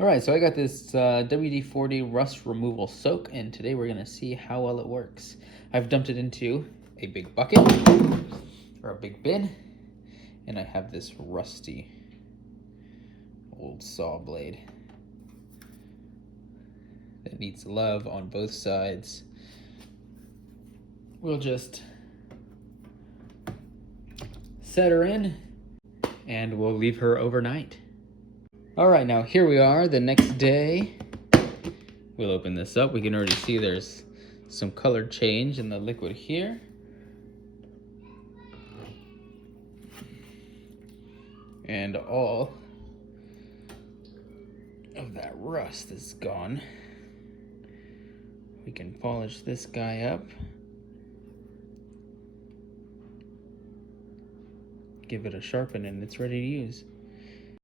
Alright, so I got this WD-40 rust removal soak, and today we're going to see how well it works. I've dumped it into a big bucket, or a big bin, and I have this rusty old saw blade that needs love on both sides. We'll just set her in, and we'll leave her overnight. Alright, now here we are the next day. We'll open this up. We can already see there's some color change in the liquid here. And all of that rust is gone. We can polish this guy up. Give it a sharpen and it's ready to use.